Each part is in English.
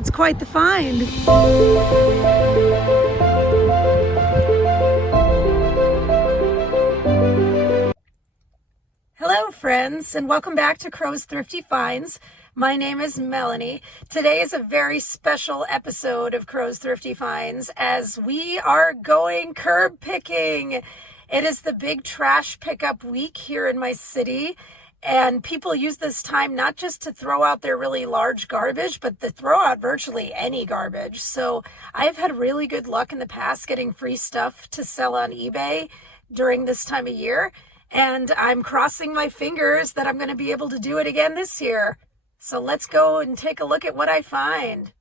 It's quite the find. Hello friends, and welcome back to Crow's Thrifty Finds. My name is Melanie. Today is a very special episode of Crow's Thrifty Finds as we are going curb picking. It is the big trash pickup week here in my city, and people use this time not just to throw out their really large garbage, but to throw out virtually any garbage. So I've had really good luck in the past getting free stuff to sell on eBay during this time of year. And I'm crossing my fingers that I'm going to be able to do it again this year. So let's go and take a look at what I find.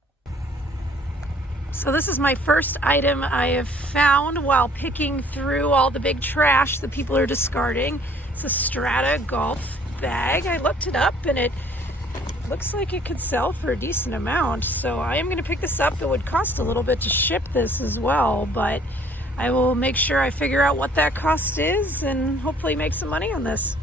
So this is my first item I have found while picking through all the big trash that people are discarding. It's a Strata golf bag. I looked it up and it looks like it could sell for a decent amount. So I am going to pick this up. It would cost a little bit to ship this as well, but I will make sure I figure out what that cost is and hopefully make some money on this.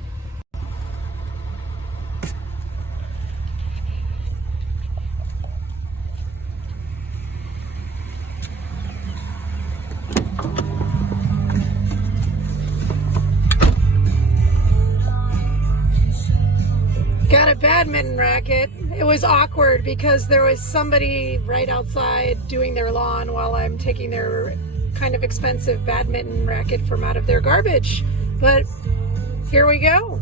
Got a badminton racket. It was awkward because there was somebody right outside doing their lawn while I'm taking their kind of expensive badminton racket from out of their garbage, but here we go.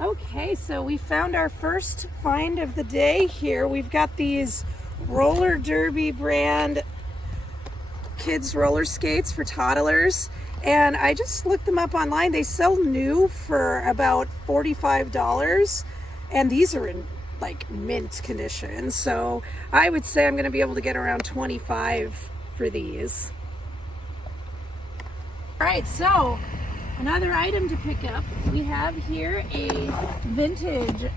Okay, so we found our first find of the day here. We've got these roller derby brand kids roller skates for toddlers, and I just looked them up online. They sell new for about $45, and these are in like mint condition, so I would say I'm going to be able to get around $25 for these. All right, so another item to pick up. We have here a vintage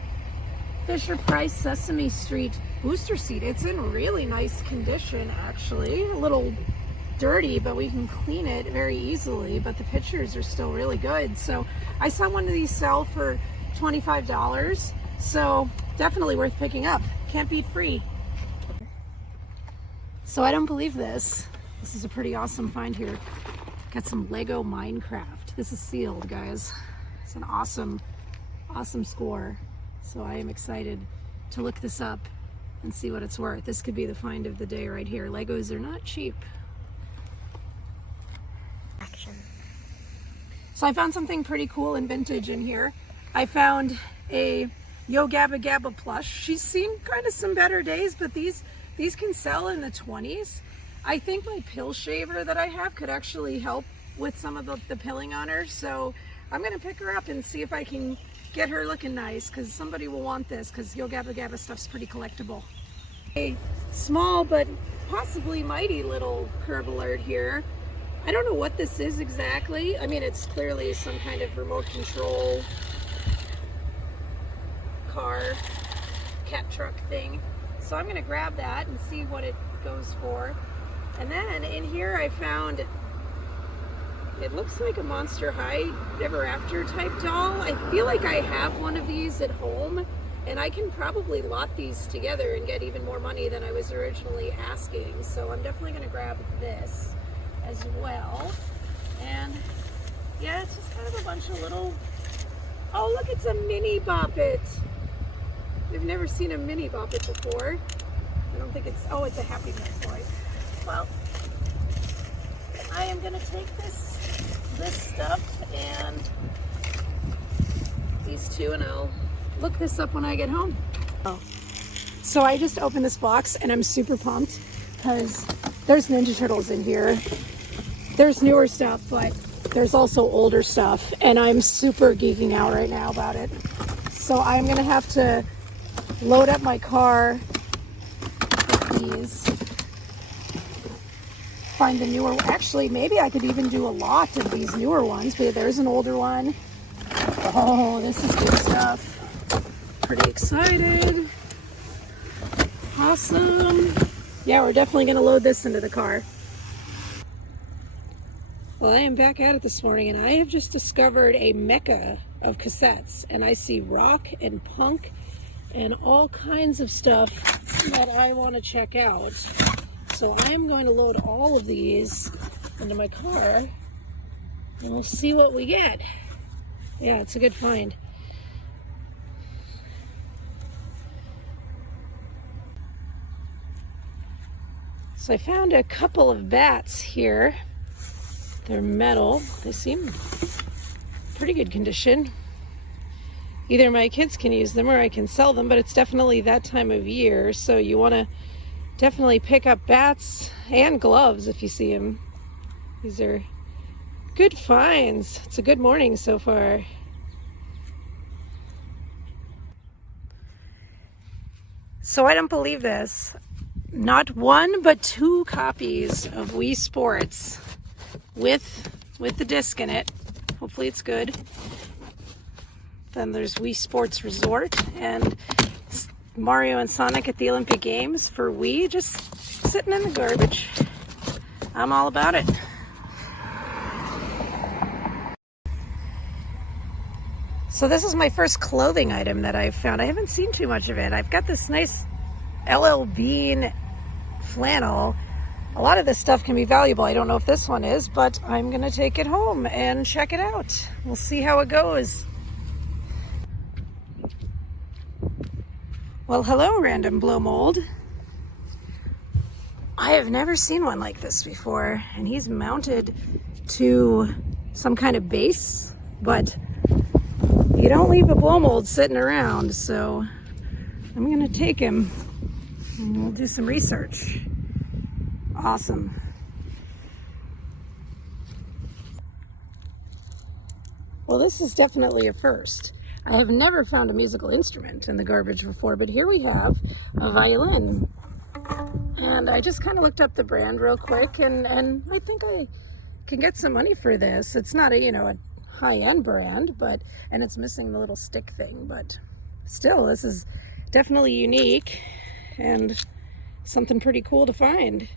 Fisher-Price Sesame Street booster seat. It's in really nice condition, actually. A little dirty, but we can clean it very easily, but the pictures are still really good. So I saw one of these sell for $25, so definitely worth picking up. Can't beat free. So I don't believe this. This is a pretty awesome find here. Got some Lego Minecraft. This is sealed, guys. It's an awesome score. So I am excited to look this up and see what it's worth. This could be the find of the day right here. Legos are not cheap. Action. So I found something pretty cool and vintage in here. I found a Yo Gabba Gabba plush. She's seen kind of some better days, but these can sell in the 20s. I think my pill shaver that I have could actually help with some of the pilling on her. So I'm going to pick her up and see if I can get her looking nice, because somebody will want this, because Yo Gabba Gabba stuff's pretty collectible. A small but possibly mighty little curb alert here. I don't know what this is exactly. I mean, it's clearly some kind of remote control car cat truck thing, so I'm gonna grab that and see what it goes for. And then in here I found, it looks like a Monster High Ever After type doll. I feel like I have one of these at home, and I can probably lot these together and get even more money than I was originally asking, so I'm definitely gonna grab this as well. And yeah, it's just kind of a bunch of little, oh look, it's a mini Bop It. I've never seen a mini Bop It before. I don't think it's, oh, it's a Happy Meal toy. Well, I am gonna take this stuff and these two, and I'll look this up when I get home. Oh, so I just opened this box and I'm super pumped because there's Ninja Turtles in here. There's newer stuff, but there's also older stuff, and I'm super geeking out right now about it. So I'm gonna have to load up my car with these, find the newer, actually maybe I could even do a lot of these newer ones, but there's an older one. Oh, this is good stuff. Pretty excited. Awesome. Yeah, we're definitely gonna load this into the car. Well, I am back at it this morning, and I have just discovered a mecca of cassettes, and I see rock and punk and all kinds of stuff that I want to check out. So I'm going to load all of these into my car and we'll see what we get. Yeah, it's a good find. So I found a couple of bats here. They're metal. They seem pretty good condition. Either my kids can use them or I can sell them, but it's definitely that time of year, so you want to definitely pick up bats and gloves if you see them. These are good finds. It's a good morning so far. So I don't believe this. Not one, but 2 copies of Wii Sports with the disc in it. Hopefully it's good. Then there's Wii Sports Resort and Mario and Sonic at the Olympic Games for Wii, just sitting in the garbage. I'm all about it. So this is my first clothing item that I've found. I haven't seen too much of it. I've got this nice LL Bean flannel. A lot of this stuff can be valuable. I don't know if this one is, but I'm gonna take it home and check it out. We'll see how it goes. Well, hello, random blow mold. I have never seen one like this before, and he's mounted to some kind of base, but you don't leave a blow mold sitting around, so I'm gonna take him and we'll do some research. Awesome. Well, this is definitely a first. I have never found a musical instrument in the garbage before, but here we have a violin. And I just kind of looked up the brand real quick, and I think I can get some money for this. It's not a, a high-end brand, and it's missing the little stick thing, but still, this is definitely unique and something pretty cool to find.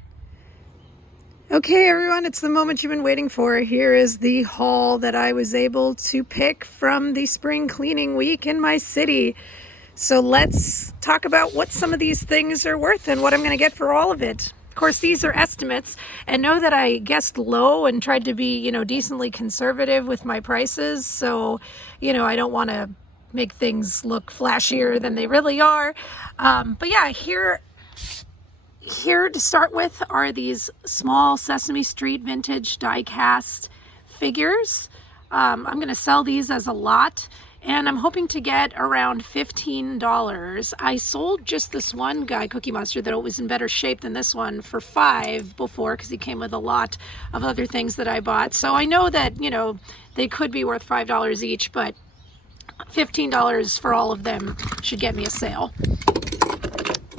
Okay, everyone, it's the moment you've been waiting for. Here is the haul that I was able to pick from the spring cleaning week in my city. So let's talk about what some of these things are worth and what I'm going to get for all of it. Of course, these are estimates, and know that I guessed low and tried to be, decently conservative with my prices. So, I don't want to make things look flashier than they really are. But yeah, here to start with are these small Sesame Street vintage die-cast figures. I'm going to sell these as a lot, and I'm hoping to get around $15. I sold just this one guy, Cookie Monster, that was in better shape than this one for $5 before, because he came with a lot of other things that I bought. So I know that, they could be worth $5 each, but $15 for all of them should get me a sale.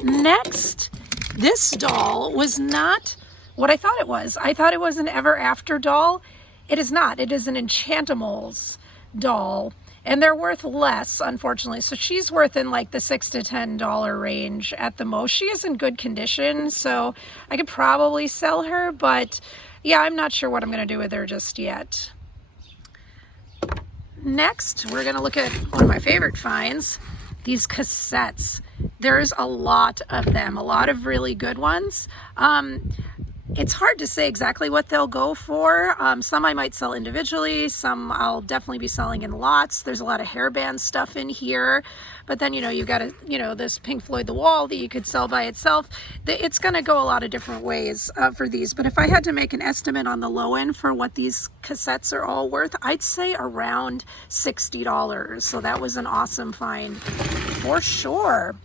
Next, this doll was not what I thought it was. I thought it was an Ever After doll. It is not. It is an Enchantimals doll, and they're worth less, unfortunately. So she's worth in like the $6 to $10 range at the most. She is in good condition, so I could probably sell her, but yeah, I'm not sure what I'm going to do with her just yet. Next, we're going to look at one of my favorite finds, these cassettes. There's a lot of them, a lot of really good ones. It's hard to say exactly what they'll go for. Some I might sell individually, some I'll definitely be selling in lots. There's a lot of hairband stuff in here, but then you've got this Pink Floyd The Wall that you could sell by itself. It's going to go a lot of different ways for these, but if I had to make an estimate on the low end for what these cassettes are all worth, I'd say around $60. So that was an awesome find for sure.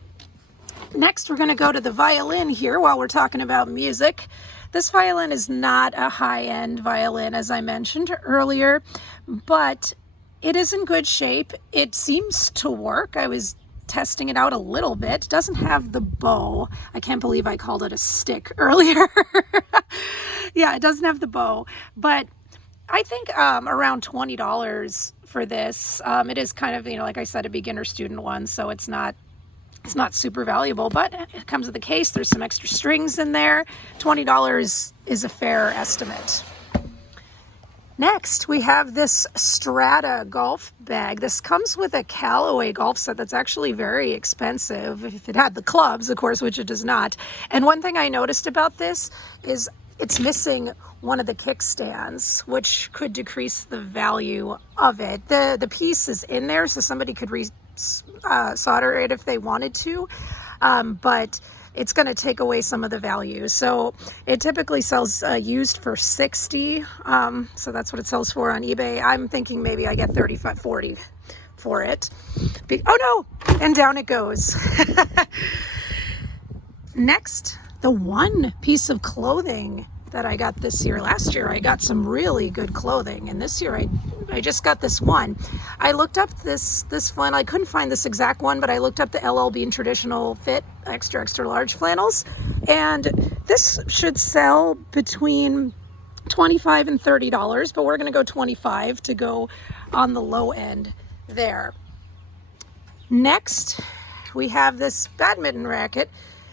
Next, we're going to go to the violin here while we're talking about music. This violin is not a high-end violin, as I mentioned earlier, but it is in good shape. It seems to work. I was testing it out a little bit. It doesn't have the bow. I can't believe I called it a stick earlier. Yeah, it doesn't have the bow, but I think around $20 for this. It is kind of, like I said, a beginner student one, so it's not super valuable, but it comes with a case. There's some extra strings in there. $20 is a fair estimate. Next, we have this Strata golf bag. This comes with a Callaway golf set that's actually very expensive. If it had the clubs, of course, which it does not. And one thing I noticed about this is it's missing one of the kickstands, which could decrease the value of it. The piece is in there, so somebody could solder it if they wanted to, but it's going to take away some of the value. So it typically sells used for $60. So that's what it sells for on eBay. I'm thinking maybe I get $35, $40 for it. Oh no! And down it goes. Next, the one piece of clothing that I got this year. Last year I got some really good clothing, and this year I just got this one. I looked up this flannel. I couldn't find this exact one, but I looked up the LL Bean traditional fit extra large flannels, and this should sell between $25 and $30, but we're going to go $25 to go on the low end there. Next, we have this badminton racket.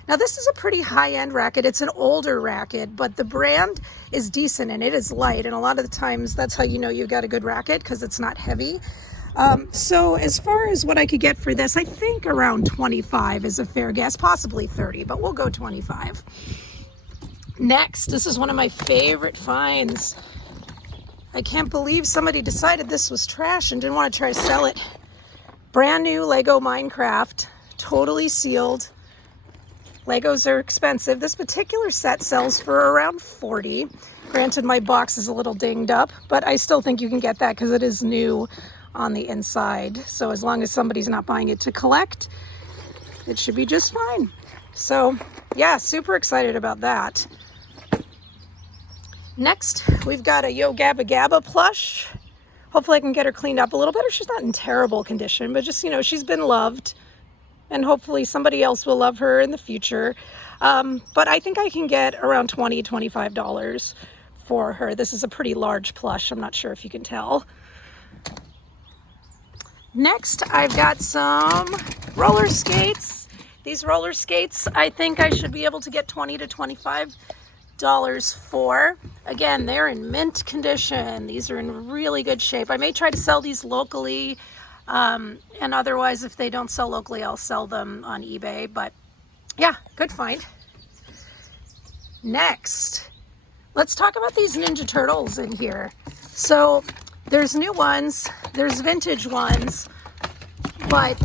Now this is a pretty high-end racket. It's an older racket, but the brand is decent and it is light. And a lot of the times that's how you know you got a good racket, because it's not heavy. So as far as what I could get for this, I think around 25 is a fair guess, possibly 30, but we'll go 25. Next, this is one of my favorite finds. I can't believe somebody decided this was trash and didn't want to try to sell it. Brand new Lego Minecraft, totally sealed. Legos are expensive. This particular set sells for around $40. Granted, my box is a little dinged up, but I still think you can get that because it is new on the inside. So as long as somebody's not buying it to collect, it should be just fine. So yeah, super excited about that. Next, we've got a Yo Gabba Gabba plush. Hopefully I can get her cleaned up a little better. She's not in terrible condition, but just, you know, she's been loved. And hopefully somebody else will love her in the future. But I think I can get around $20, $25 for her. This is a pretty large plush. I'm not sure if you can tell. Next, I've got some roller skates. These roller skates, I think I should be able to get $20 to $25 for. Again, they're in mint condition. These are in really good shape. I may try to sell these locally. And otherwise, if they don't sell locally, I'll sell them on eBay. But yeah, good find. Next, let's talk about these Ninja Turtles in here. So there's new ones, there's vintage ones, but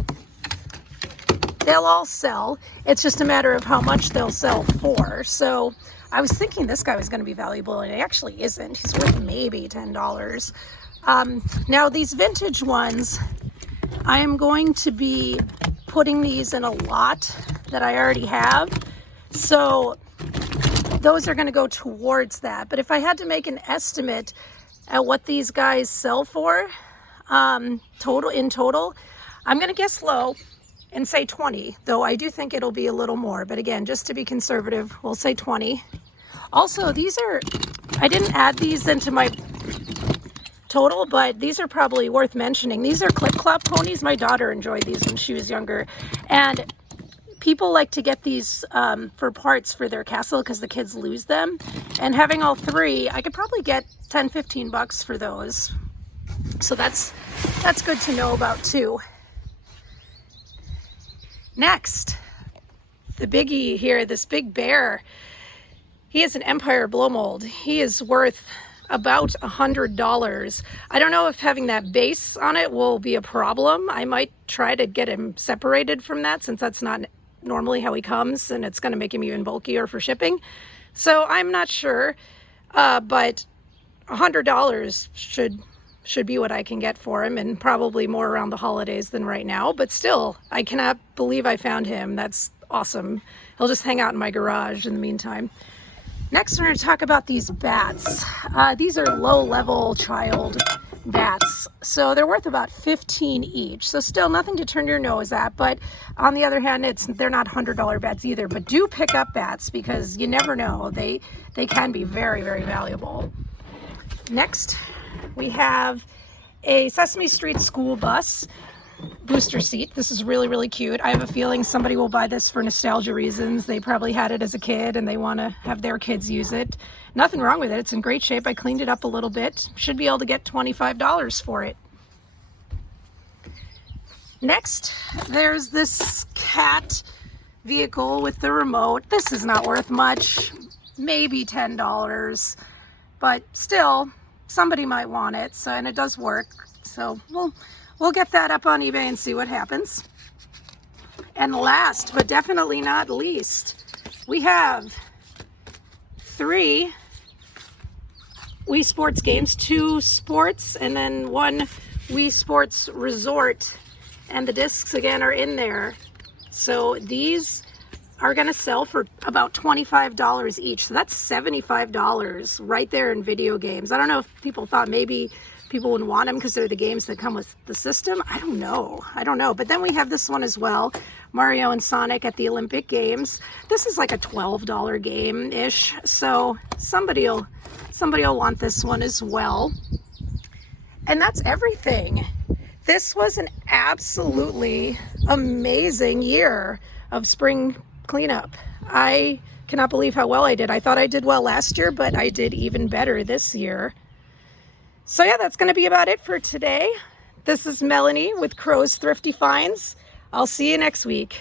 they'll all sell. It's just a matter of how much they'll sell for. So I was thinking this guy was going to be valuable, and he actually isn't. He's worth maybe $10. Now these vintage ones, I am going to be putting these in a lot that I already have. So those are going to go towards that. But if I had to make an estimate at what these guys sell for, in total, I'm going to guess low and say 20, though I do think it'll be a little more. But again, just to be conservative, we'll say 20. Also, these are, I didn't add these into my total, but these are probably worth mentioning. These are clip-clop ponies. My daughter enjoyed these when she was younger, and people like to get these for parts for their castle because the kids lose them. And having all three, I could probably get 10, 15 bucks for those. So that's good to know about too. Next, the biggie here, this big bear. He is an Empire blow mold. He is worth about $100. I don't know if having that base on it will be a problem. I might try to get him separated from that, since that's not normally how he comes, and it's going to make him even bulkier for shipping. So I'm not sure, but $100 should be what I can get for him, and probably more around the holidays than right now. But still, I cannot believe I found him. That's awesome. He'll just hang out in my garage in the meantime. Next, we're going to talk about these bats. These are low-level child bats, so they're worth about $15 each. So still nothing to turn your nose at, but on the other hand, they're not $100 bats either. But do pick up bats, because you never know. They can be very, very valuable. Next, we have a Sesame Street school bus. booster seat. This is really, really cute. I have a feeling somebody will buy this for nostalgia reasons. They probably had it as a kid and they want to have their kids use it. Nothing wrong with it. It's in great shape. I cleaned it up a little bit. Should be able to get $25 for it. Next, there's this cat vehicle with the remote. This is not worth much, maybe $10, but still somebody might want it. So, and it does work. So we'll get that up on eBay and see what happens. And last but definitely not least, we have 3 Wii Sports games, 2 sports and then 1 Wii Sports Resort. And the discs again are in there. So these are going to sell for about $25 each. So that's $75 right there in video games. I don't know if people thought maybe people would want them because they're the games that come with the system. I don't know. But then we have this one as well, Mario and Sonic at the Olympic Games. This is like a $12 game-ish. So somebody will want this one as well. And that's everything. This was an absolutely amazing year of spring cleanup. I cannot believe how well I did. I thought I did well last year, but I did even better this year. So yeah, that's going to be about it for today. This is Melanie with Crow's Thrifty Finds. I'll see you next week.